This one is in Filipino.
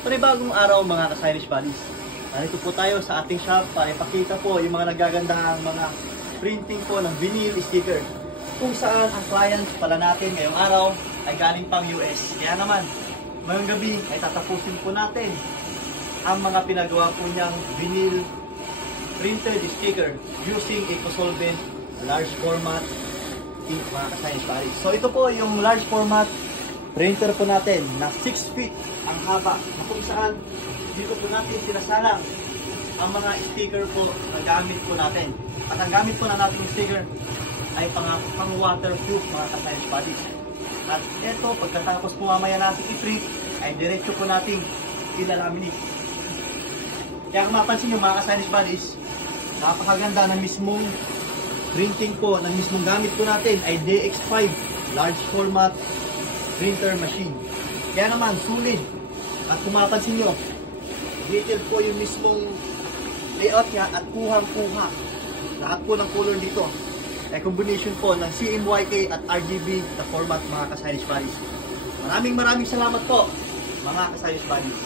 Panibagong araw mga ka-stylish buddies. Narito po tayo sa ating shop para ipakita po yung mga nagagandahang mga printing po ng vinyl sticker. Kung saan ang client pala natin ngayong araw ay galing pang US. Kaya naman, ngayong gabi ay tatapusin po natin ang mga pinagawa po niyang vinyl printed sticker using eco-solvent large format ink mga ka-stylish buddies. So ito po yung large format printer po natin na 6 feet ang haba, na kung saan dito po natin sinasalang ang mga sticker po na gamit po natin. At ang gamit po na nating sticker ay pang waterproof mga ka-stylish buddies. At ito, pagkatapos po mamaya natin i-print, ay diretso po natin ilalaminate. Kaya kung mapansin nyo mga ka-stylish buddies, napakaganda ng mismong printing po, ng mismong gamit po natin ay DX5 large format printer machine. Kaya naman, sulit. At kung mapansin nyo, detail po yung mismong layout niya at kuhang-kuha. Lahat po ng color dito ay combination po ng CMYK at RGB na format mga ka-stylish buddies. Maraming salamat po mga ka-stylish buddies.